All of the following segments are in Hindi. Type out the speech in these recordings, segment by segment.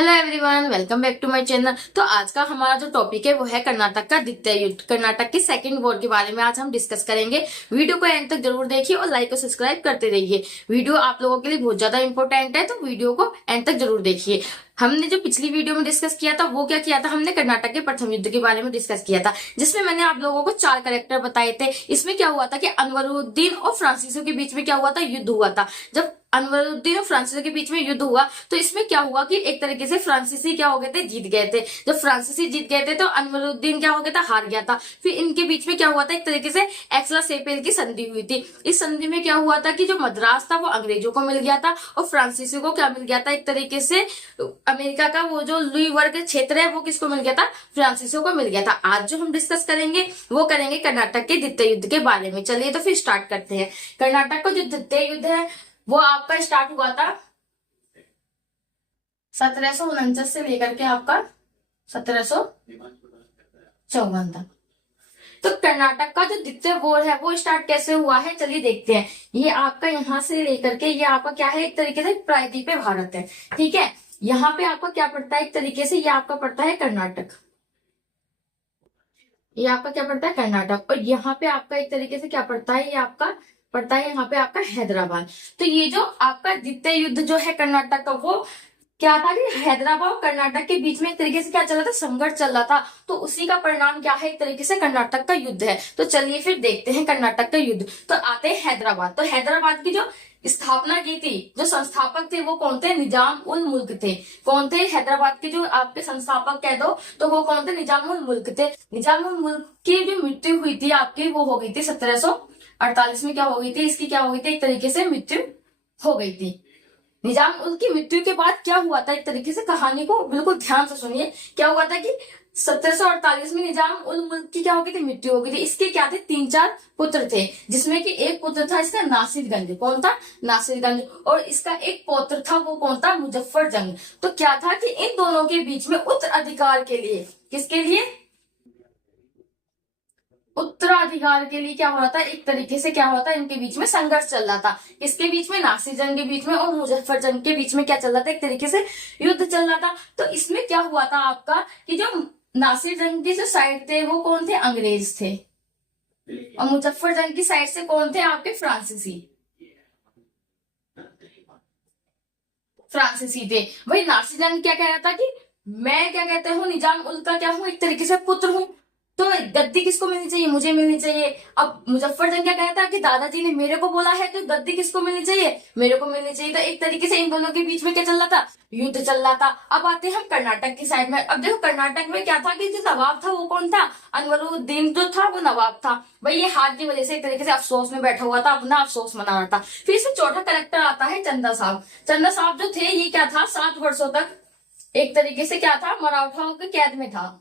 Hello everyone, welcome back to my channel. तो आज का हमारा जो टॉपिक है वो है कर्नाटक का द्वितीय युद्ध, कर्नाटक की सेकंड वॉर के बारे में आज हम डिस्कस करेंगे। वीडियो को एंड तक जरूर देखिए और लाइक और सब्सक्राइब करते रहिए। वीडियो आप लोगों के लिए बहुत ज्यादा इंपॉर्टेंट है, तो वीडियो को एंड तक जरूर देखिए। हमने जो पिछली वीडियो में डिस्कस किया था वो क्या किया था, हमने कर्नाटक के प्रथम युद्ध के बारे में डिस्कस किया था, जिसमें मैंने आप लोगों को 4 कैरेक्टर बताए थे। इसमें क्या हुआ था कि अनवरुद्दीन और फ्रांसीसियों के बीच में क्या हुआ था, युद्ध हुआ था। जब अनवरुद्दीन और फ्रांसीसी के बीच में युद्ध हुआ तो इसमें क्या हुआ कि एक तरीके से फ्रांसीसी क्या हो गए थे, जीत गए थे। जब फ्रांसीसी जीत गए थे तो अनवरुद्दीन क्या हो गया था, हार गया था। फिर इनके बीच में क्या हुआ था, एक तरीके से एक्सला सेपेल की संधि हुई थी। इस संधि में क्या हुआ था कि जो मद्रास था वो अंग्रेजों को मिल गया था और फ्रांसीसी को क्या मिल गया था, एक तरीके से अमेरिका का वो जो लुई वर्ग क्षेत्र है वो किसको मिल गया था, फ्रांसीसियों को मिल गया था। आज जो हम डिस्कस करेंगे वो करेंगे कर्नाटक के द्वितीय युद्ध के बारे में। चलिए तो फिर स्टार्ट करते हैं। कर्नाटक का जो द्वितीय युद्ध है वो आपका स्टार्ट हुआ था 1749 से लेकर के आपका 1754 तक। तो कर्नाटक का जो द्वितीय वॉर है वो स्टार्ट कैसे हुआ है, चलिए देखते हैं। ये आपका यहाँ से लेकर के ये आपका क्या है, एक तरीके से प्रायद्वीपीय भारत है, ठीक है। यहाँ पे आपका क्या पड़ता है, एक तरीके से ये आपका पड़ता है कर्नाटक। ये आपका क्या पड़ता है, कर्नाटक। और यहाँ पे आपका एक तरीके से क्या पड़ता है, ये आपका पड़ता है यहाँ पे आपका हैदराबाद। तो ये जो आपका द्वितीय युद्ध जो है कर्नाटक का, वो क्या था कि हैदराबाद और कर्नाटक के बीच में एक तरीके से क्या चल रहा था, संघर्ष चल रहा था। तो उसी का परिणाम क्या है, एक तरीके से कर्नाटक का युद्ध है। तो चलिए फिर देखते हैं कर्नाटक का युद्ध। तो आते हैं हैदराबाद। तो हैदराबाद की जो स्थापना की थी, जो संस्थापक थे वो कौन थे, निजाम उल मुल्क थे। कौन थे, हैदराबाद के जो आपके संस्थापक कह दो तो वो कौन थे, निजाम उल मुल्क थे। निजाम उल मुल्क की जो मृत्यु हुई थी आपकी वो हो गई थी 1748 में। क्या हो गई थी, इसकी क्या हो गई थी, एक तरीके से मृत्यु हो गई थी। निजाम उनकी मृत्यु के बाद क्या हुआ था, एक तरीके से कहानी को बिल्कुल ध्यान से सुनिए। क्या हुआ था कि 1748 में निजाम उल मुल्क की क्या हो गई थी, मृत्यु हो गई थी। इसके क्या थे, 3-4 पुत्र थे, जिसमें कि एक पुत्र था इसका नासिरगंज। कौन था, नासिरगंज। और इसका एक पौत्र था, वो कौन था, मुजफ्फरजंग। तो क्या था कि इन दोनों के बीच में उत्तराधिकार के लिए, किसके लिए, उत्तराधिकार के लिए क्या हो रहा था, एक तरीके से क्या हुआ था, इनके बीच में संघर्ष चल रहा था। इसके बीच में, नासिर जंग के बीच में और मुजफ्फर जंग के बीच में क्या चल रहा था, एक तरीके से युद्ध चल रहा था। तो इसमें क्या हुआ था आपका कि जो नासिर जंग की जो साइड थे वो कौन थे, अंग्रेज थे। और मुजफ्फर जंग की साइड से कौन थे, आपके फ्रांसीसी, फ्रांसीसी थे। वही नासिर जंग क्या कह रहा था कि मैं क्या कहते हूँ, निजाम उल का क्या हूँ, एक तरीके से पुत्र हूँ, तो गद्दी किसको मिलनी चाहिए, मुझे मिलनी चाहिए। अब मुजफ्फरजंग क्या कहता है कि दादाजी ने मेरे को बोला है तो गद्दी किसको मिलनी चाहिए, मेरे को मिलनी चाहिए। तो एक तरीके से इन दोनों के बीच में क्या चल रहा था, युद्ध चल रहा था। अब आते हैं हम कर्नाटक की साइड में। अब देखो कर्नाटक में क्या था कि जो नवाब था वो कौन था, अनवरुद्दीन जो था वो नवाब था। भाई ये हार की वजह से एक तरीके से अफसोस में बैठा हुआ था, अपना अफसोस मना रहा था। फिर इसमें चौथा करेक्टर आता है चंदा साहब। चंदा साहब जो थे ये क्या था, 7 वर्षों तक एक तरीके से क्या था, मराठाओं की कैद में था।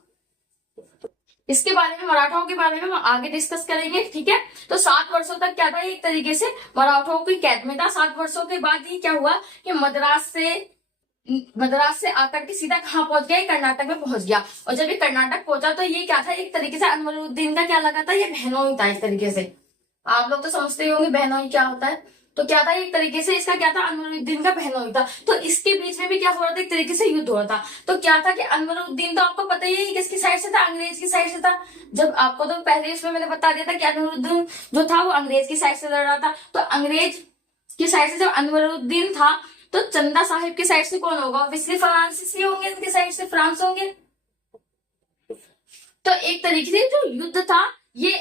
इसके बारे में, मराठाओं के बारे में हम आगे डिस्कस करेंगे, ठीक है। तो 7 वर्षों तक क्या था, एक तरीके से मराठाओं की कैद में था। 7 वर्षों के बाद ये क्या हुआ कि मद्रास से आकर के सीधा कहाँ पहुंच गया, कर्नाटक में पहुंच गया। और जब ये कर्नाटक पहुंचा तो ये क्या था, एक तरीके से अनवरुद्दीन का क्या लगा था, ये बहनोई था। एक तरीके से आप लोग तो समझते ही होंगे बहनोई क्या होता है। तो क्या था, एक तरीके से इसका क्या था, अनवरुद्दीन का बहनोई था। तो इसके बीच में भी क्या हो रहा था, एक तरीके से युद्ध हो रहा था। तो क्या था कि अनवरुद्दीन तो आपको पता ही है किसकी साइड से था, अंग्रेज की साइड से था। जब आपको तो पहले इसमें मैंने बता दिया था कि अनवरुद्दीन जो था वो अंग्रेज की साइड से लड़ रहा था। तो अंग्रेज की साइड से जब अनवरुद्दीन था तो चंदा साहिब की साइड से कौन होगा, ऑब्वियसली फ्रांसीसी होंगे, उनकी साइड से फ्रांस होंगे। तो एक तरीके से जो युद्ध था ये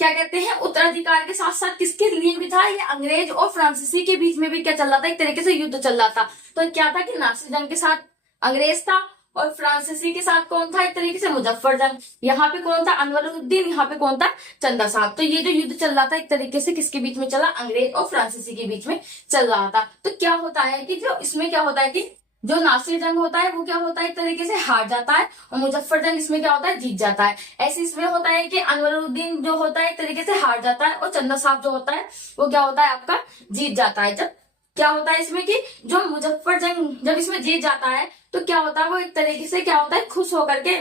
क्या कहते हैं, उत्तराधिकार के साथ साथ किसके लिए भी था, ये अंग्रेज और फ्रांसीसी के बीच में भी क्या चल रहा था, एक तरीके से युद्ध चल रहा था। तो क्या था कि नासिर जंग के साथ अंग्रेज था और फ्रांसीसी के साथ कौन था, एक तरीके से मुजफ्फर जंग। यहाँ पे कौन था, अनवरुद्दीन, यहाँ पे कौन था, चंदा साहब। तो ये जो युद्ध चल रहा था एक तरीके से किसके बीच में चला, अंग्रेज और फ्रांसीसी के बीच में चल रहा था। तो क्या होता है कि जो इसमें क्या होता है कि जो नासिर जंग होता है वो क्या होता है, एक तरीके से हार जाता है और मुजफ्फर जंग इसमें क्या होता है, जीत जाता है। ऐसे इसमें होता है कि अनवरुद्दीन जो होता है एक तरीके से हार जाता है और चंदा साहब जो होता है वो क्या होता है, आपका जीत जाता है। जब क्या होता है इसमें कि जो मुजफ्फर जंग जब इसमें जीत जाता है तो क्या होता है, वो एक तरीके से क्या होता है, खुश होकर के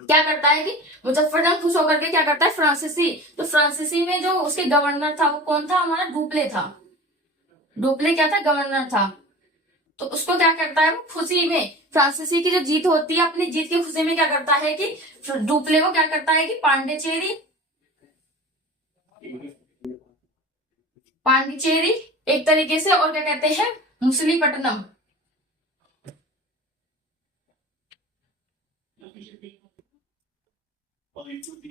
क्या करता है कि मुजफ्फर जंग खुश होकर के क्या करता है, फ्रांसीसी, तो फ्रांसीसी में जो उसके गवर्नर था वो कौन था, हमारा डुप्ले था। डुप्ले क्या था, गवर्नर था। तो उसको क्या करता है, वो खुशी में, फ्रांसीसी की जो जीत होती है, अपनी जीत की खुशी में क्या करता है कि डुप्ले को क्या करता है कि पांडिचेरी एक तरीके से, और क्या कहते हैं मुसलीपट्टनम,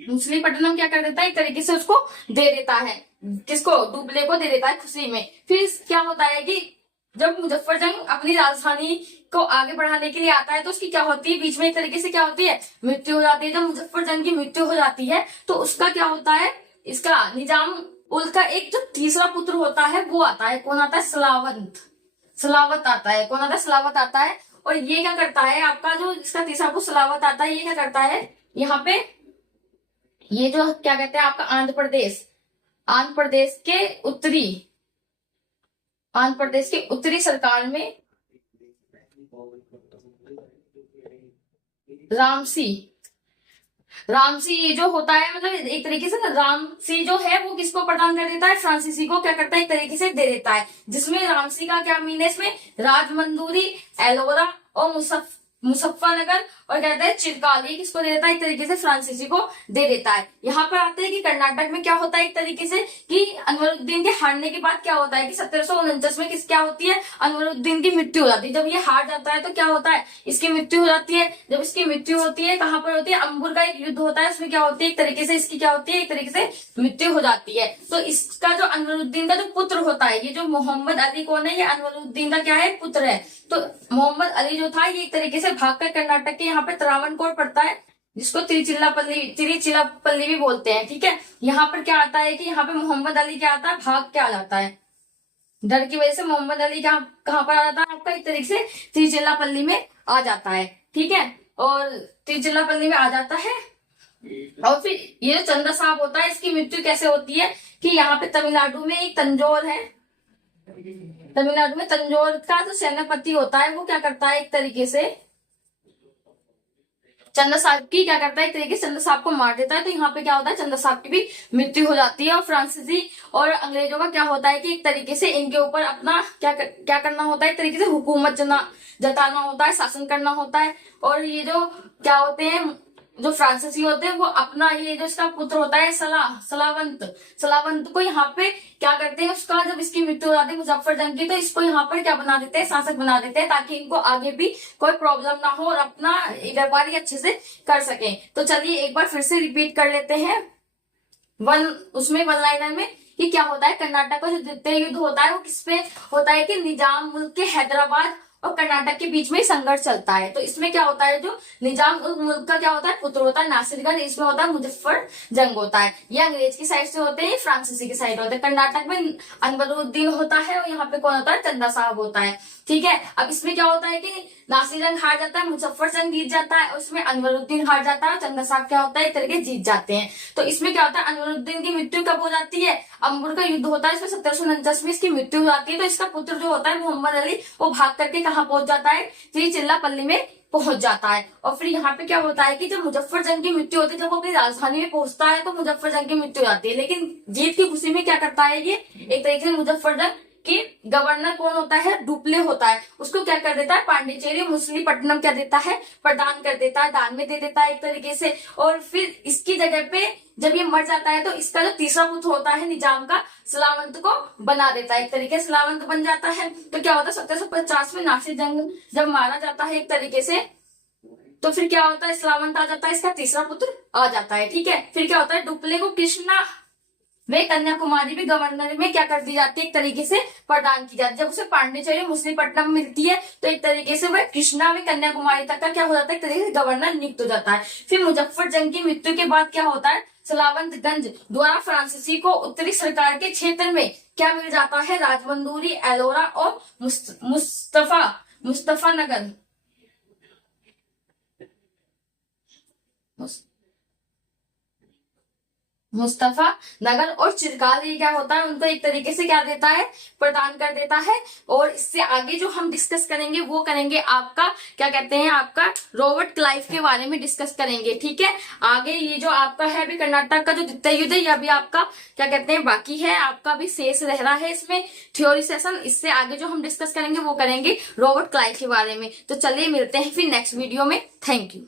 मुसलीपट्टनम क्या कर देता है, एक तरीके से उसको दे देता है, किसको, डुप्ले को दे देता है खुशी में। फिर क्या होता है कि जब मुजफ्फरजंग अपनी राजधानी को आगे बढ़ाने के लिए आता है तो उसकी क्या होती है, बीच में एक तरीके से क्या होती है, मृत्यु हो जाती है। जब मुजफ्फरजंग की मृत्यु हो जाती है तो उसका क्या होता है, इसका निजाम उल का एक जो तीसरा पुत्र होता है वो आता है, कौन आता है, सलावंत, सलावत आता है, कौन आता है, सलावत आता है। और ये क्या करता है, आपका जो इसका तीसरा पुत्र सलावत आता है, ये क्या करता है, यहाँ पे ये जो क्या कहते हैं आपका आंध्र प्रदेश के उत्तरी, आंध्र प्रदेश के उत्तरी सरकार में रामसी, रामसी ये जो होता है, मतलब एक तरीके से ना रामसी जो है वो किसको प्रदान कर देता है, फ्रांसीसी को क्या करता है, एक तरीके से दे देता है। जिसमें रामसी का क्या मीन है, इसमें राजमंदूरी, एलोरा और मुजफ्फरनगर और कहते हैं चिरकाली, किसको दे देता है, एक तरीके से फ्रांसीसी को दे देता है। यहाँ पर आते हैं कि कर्नाटक में क्या होता है, एक तरीके से कि अनवरुद्दीन के हारने के बाद क्या होता है कि 1749 में किस क्या होती है, अनवरुद्दीन की मृत्यु हो जाती है। जब ये हार जाता है तो क्या होता है, इसकी मृत्यु हो जाती है। जब इसकी मृत्यु होती है, कहाँ पर होती है, अंबुर का एक युद्ध होता है, उसमें क्या होती है, एक तरीके से इसकी क्या होती है, एक तरीके से मृत्यु हो जाती है। तो इसका जो अनवरुद्दीन का जो पुत्र होता है, ये जो मोहम्मद अली कौन है, ये अनवरुद्दीन का क्या है, पुत्र है। तो मोहम्मद अली जो था ये एक तरीके से भागकर कर्नाटक के यहाँ पे त्रावणकोर पड़ता है, जिसको तिरुचिरापल्ली भी बोलते हैं, ठीक है। यहाँ पर क्या आता है कि यहाँ पे मोहम्मद अली क्या आता है, भाग के आ जाता है, डर की वजह से मोहम्मद अली कहाँ पर आ जाता है आपका, एक तरीके से तिरुचिरापल्ली में आ जाता है, ठीक है। और तिरुचिरापल्ली में आ जाता है, और फिर ये जो चंदा साहब होता है, इसकी मृत्यु कैसे होती है कि यहाँ पे तमिलनाडु में एक तंजौर है, तमिलनाडु में तंजौर का जो सेनापति होता है वो क्या करता है, एक तरीके से चंदा साहब की क्या करता है, एक तरीके से चंदा साहब को मार देता है। तो यहाँ पे क्या होता है, चंदा साहब की भी मृत्यु हो जाती है। और फ्रांसीसी और अंग्रेजों का क्या होता है कि एक तरीके से इनके ऊपर अपना क्या करना होता है, एक तरीके से हुकूमत जताना होता है, शासन करना होता है। और ये जो क्या होते हैं, जो फ्रांसीसी होते हैं वो अपना ये जो इसका पुत्र होता है सलावंत को यहाँ पे क्या करते हैं, उसका जब इसकी मृत्यु हो जाती है मुजफ्फरजंग की, तो इसको यहाँ पर क्या बना देते हैं, शासक बना देते हैं, ताकि इनको आगे भी कोई प्रॉब्लम ना हो और अपना व्यापार अच्छे से कर सके। तो चलिए एक बार फिर से रिपीट कर लेते हैं उसमें वन लाइनर में कि क्या होता है, कर्नाटक का जो द्वितीय युद्ध होता है वो किसपे होता है कि निजाम मुल्क के हैदराबाद और कर्नाटक के बीच में संघर्ष चलता है। तो इसमें क्या होता है, जो निजाम उल मुल्क का क्या होता है, पुत्र होता है नासिरगंज, इसमें होता है मुजफ्फर जंग होता है। ये अंग्रेज की साइड से होते हैं, फ्रांसीसी की साइड होते हैं। कर्नाटक में अनवरुद्दीन होता है और यहाँ पे कौन होता है, चंदा साहब होता है, ठीक है। अब इसमें क्या होता है कि नासिर जंग हार जाता है, मुजफ्फर जंग जीत जाता है, और उसमें अनवरुद्दीन हार जाता है, चंदा साहब क्या होता है, एक तरीके जीत जाते हैं। तो इसमें क्या होता है, अनवरुद्दीन की मृत्यु कब हो जाती है, अंबुर का युद्ध होता है, इसमें 1749 में इसकी मृत्यु हो जाती है। तो इसका पुत्र जो होता है मोहम्मद अली, वो भाग करके कहाँ पहुंच जाता है, तिरुचिरापल्ली में पहुंच जाता है। और फिर यहाँ पे क्या होता है कि जब मुजफ्फर जंग की मृत्यु होती है, जब वो अपनी राजधानी में पहुंचता है तो मुजफ्फर जंग की मृत्यु हो जाती है। लेकिन जीत की खुशी में क्या करता है, ये एक तरीके से मुजफ्फर जंग कि गवर्नर कौन होता है, डुप्ले होता है, उसको क्या कर देता है, पांडिचेरी मुसलीपट्टनम क्या देता है, प्रदान कर देता है, दान में दे देता है एक तरीके से। और फिर इसकी जगह पे जब ये मर जाता है तो इसका जो तीसरा पुत्र होता है निजाम का, सलावंत को बना देता है, एक तरीके से सलावंत बन जाता है। तो क्या होता है, 1750 में नासिर जंग जब मारा जाता है एक तरीके से, तो फिर क्या होता है, सलावंत आ जाता है, इसका तीसरा पुत्र आ जाता है, ठीक है। फिर क्या होता है, डुप्ले को कृष्णा वे कन्याकुमारी भी गवर्नर में क्या कर दी जाती है, एक तरीके से प्रदान की जाती है। जब उसे पांडिचेरी मुसलीपट्टनम मिलती है तो एक तरीके से वह कृष्णा में कन्याकुमारी तक का क्या हो जाता है, एक तरीके से गवर्नर नियुक्त हो जाता है। फिर मुजफ्फर जंग की मृत्यु के बाद क्या होता है, सलावंतगंज द्वारा फ्रांसीसी को उत्तरी सरकार के क्षेत्र में क्या मिल जाता है, राजमंदूरी, एलोरा और मुस्तफानगर, मुस्तफा नगर और चिरकाल, ये क्या होता है, उनको एक तरीके से क्या देता है, प्रदान कर देता है। और इससे आगे जो हम डिस्कस करेंगे वो करेंगे आपका क्या कहते हैं, आपका रॉबर्ट क्लाइव के बारे में डिस्कस करेंगे। ठीक है, आगे ये जो आपका है अभी कर्नाटक का जो द्वितीय युद्ध है, ये अभी आपका क्या कहते हैं बाकी है, आपका भी शेष रह रहा है इसमें थ्योरी सेशन। इससे आगे जो हम डिस्कस करेंगे वो करेंगे रॉबर्ट क्लाइव के बारे में। तो चलिए मिलते हैं फिर नेक्स्ट वीडियो में। Thank you.